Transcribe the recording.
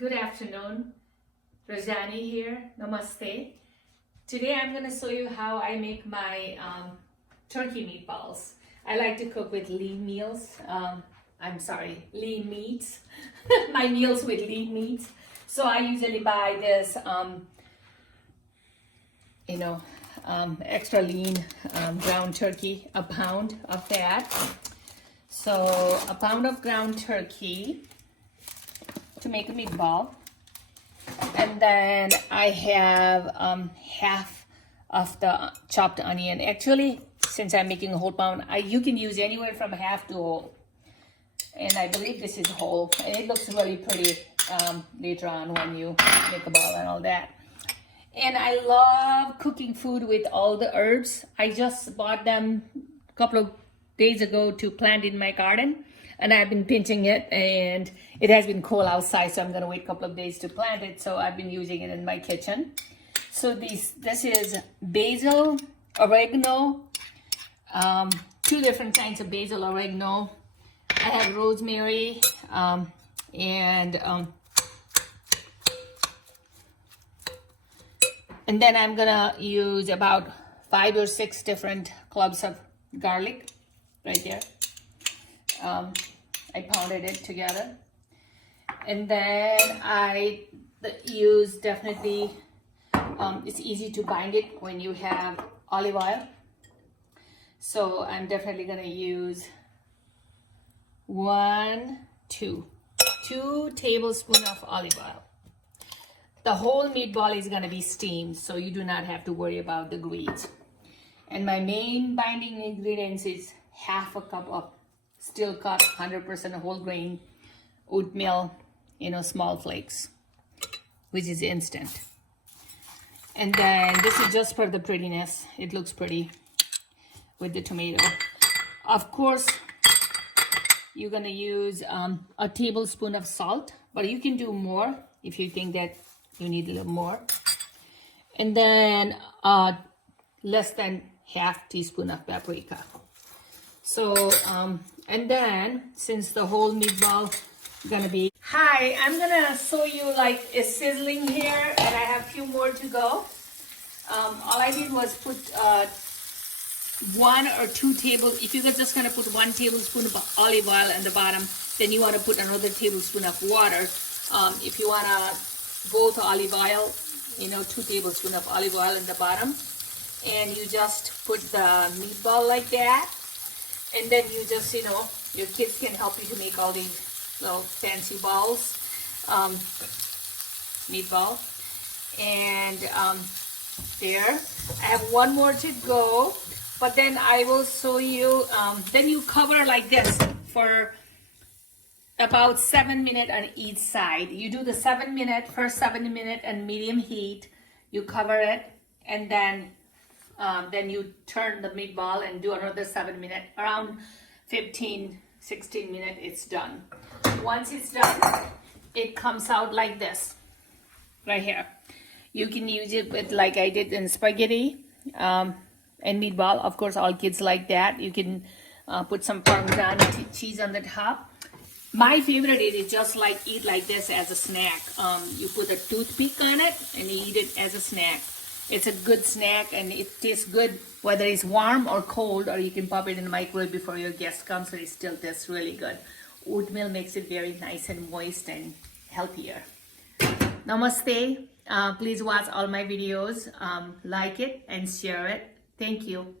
Good afternoon, Rajani here. Namaste. Today I'm going to show you how I make my turkey meatballs. I like to cook with lean meals. Lean meats. My meals with lean meats. So I usually buy this, extra lean ground turkey, a pound of that. So a pound of ground turkey to make a meatball, and then I have half of the chopped onion. Actually, since I'm making a whole pound, you can use anywhere from half to whole, and I believe this is whole, and it looks really pretty later on when you make a ball and all that. And I love cooking food with all the herbs. I just bought them a couple of days ago to plant in my garden, and I've been pinching it, and it has been cold outside, so I'm going to wait a couple of days to plant it. So I've been using it in my kitchen. So this is basil, oregano, two different kinds of basil, oregano. I have rosemary, and then I'm gonna use about 5 or 6 different cloves of garlic right there. I pounded it together, and then I use definitely, it's easy to bind it when you have olive oil. So I'm definitely gonna use 2 tablespoons of olive oil. The whole meatball is gonna be steamed, so you do not have to worry about the grease. And my main binding ingredients is half a cup of still cut 100% whole grain oatmeal, small flakes, which is instant. And then this is just for the prettiness. It looks pretty with the tomato. Of course, you're gonna use a tablespoon of salt, but you can do more if you think that you need a little more. And then less than half teaspoon of paprika. So, and then since the whole meatball gonna be, hi, I'm gonna show you like a sizzling here, and I have a few more to go. All I did was put 1 or 2 tablespoons. If you're just gonna put 1 tablespoon of olive oil at the bottom, then you wanna put another tablespoon of water. If you wanna go to olive oil, 2 tablespoons of olive oil in the bottom, and you just put the meatball like that. And then you just, your kids can help you to make all these little fancy balls, meatball. And there, I have 1 more to go, but then I will show you, then you cover like this for about 7 minutes on each side. You do the first 7 minute and medium heat, you cover it, and then you turn the meatball and do another 7 minutes. Around 15, 16 minutes, it's done. Once it's done, it comes out like this, right here. You can use it with, like I did in spaghetti and meatball. Of course, all kids like that. You can put some Parmesan cheese on the top. My favorite is just like eat like this as a snack. You put a toothpick on it and you eat it as a snack. It's a good snack, and it tastes good whether it's warm or cold, or you can pop it in the microwave before your guest comes, and it still tastes really good. Oatmeal makes it very nice and moist and healthier. Namaste. Please watch all my videos, like it and share it. Thank you.